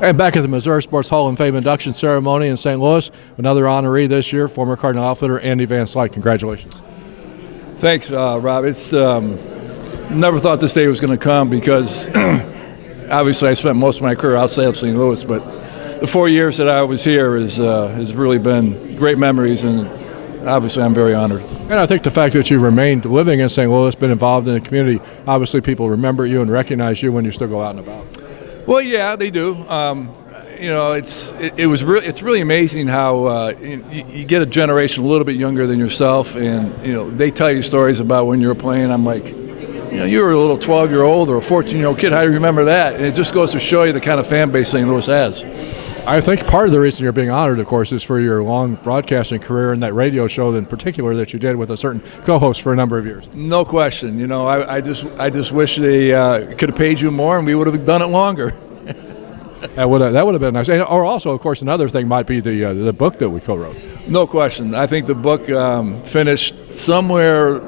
And back at the Missouri Sports Hall of Fame induction ceremony in St. Louis, another honoree this year, former Cardinal outfielder Andy Van Slyke. Congratulations. Thanks, Rob. It's never thought this day was going to come because obviously I spent most of my career outside of St. Louis, but the 4 years that I was here has really been great memories, and obviously I'm very honored. And I think the fact that you remained living in St. Louis, been involved in the community, obviously people remember you and recognize you when you still go out and about. Well, yeah, they do. It's really amazing how you get a generation a little bit younger than yourself, and they tell you stories about when you were playing. I'm like, you were a little 12-year-old or a 14-year-old kid. How do you remember that? And it just goes to show you the kind of fan base St. Louis has. I think part of the reason you're being honored, of course, is for your long broadcasting career and that radio show in particular that you did with a certain co-host for a number of years. No question. I just wish they could have paid you more and we would have done it longer. That would have been nice. Or also, of course, another thing might be the book that we co-wrote. No question. I think the book finished somewhere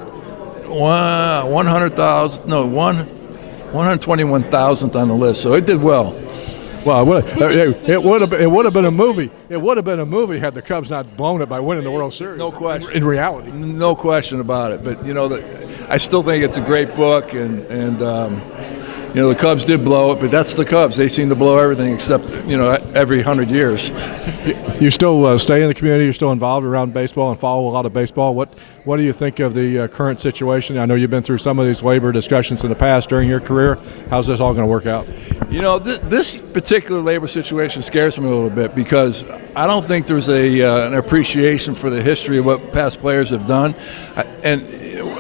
121,000th on the list, so it did well. Well, it would have been a movie. It would have been a movie had the Cubs not blown it by winning the World Series. No question. In reality, no question about it. But I still think it's a great book, and the Cubs did blow it, but that's the Cubs. They seem to blow everything except every 100 years. You still stay in the community. You're still involved around baseball and follow a lot of baseball. What do you think of the current situation? I know you've been through some of these labor discussions in the past during your career. How's this all going to work out? This particular labor situation scares me a little bit because I don't think there's an appreciation for the history of what past players have done. And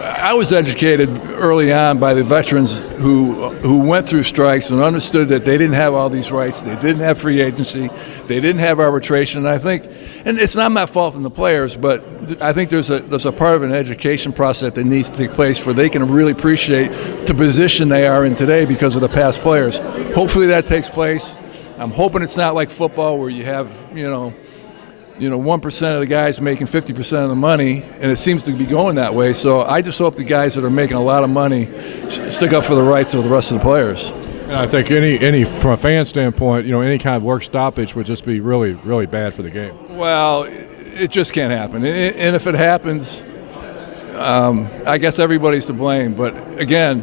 I was educated early on by the veterans who went through strikes and understood that they didn't have all these rights. They didn't have free agency. They didn't have arbitration. And I think, and it's not my fault in the players, but I think there's a part of an education process that needs to take place where they can really appreciate the position they are in today because of the past players. Hopefully that takes place. I'm hoping it's not like football where you have, 1% of the guys making 50% of the money, and it seems to be going that way. So I just hope the guys that are making a lot of money stick up for the rights of the rest of the players. And I think any from a fan standpoint, any kind of work stoppage would just be really, really bad for the game. Well, it just can't happen. And if it happens, I guess everybody's to blame. But again,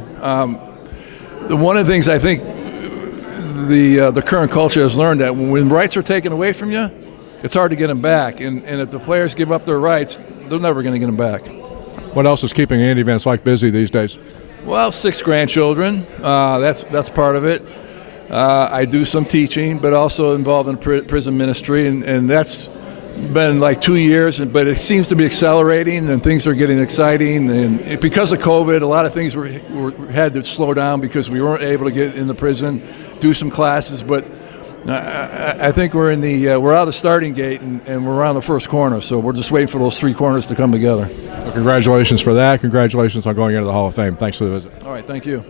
one of the things I think the current culture has learned that when rights are taken away from you, it's hard to get them back. And if the players give up their rights, they're never going to get them back. What else is keeping Andy Van Slyke busy these days? Well, 6 grandchildren. That's part of it. I do some teaching, but also involved in prison ministry, and that's been like 2 years, but it seems to be accelerating, and things are getting exciting. And because of COVID, a lot of things had to slow down because we weren't able to get in the prison, do some classes. But I think we're out of the starting gate, and we're around the first corner. So we're just waiting for those 3 corners to come together. Well, congratulations for that. Congratulations on going into the Hall of Fame. Thanks for the visit. All right, thank you.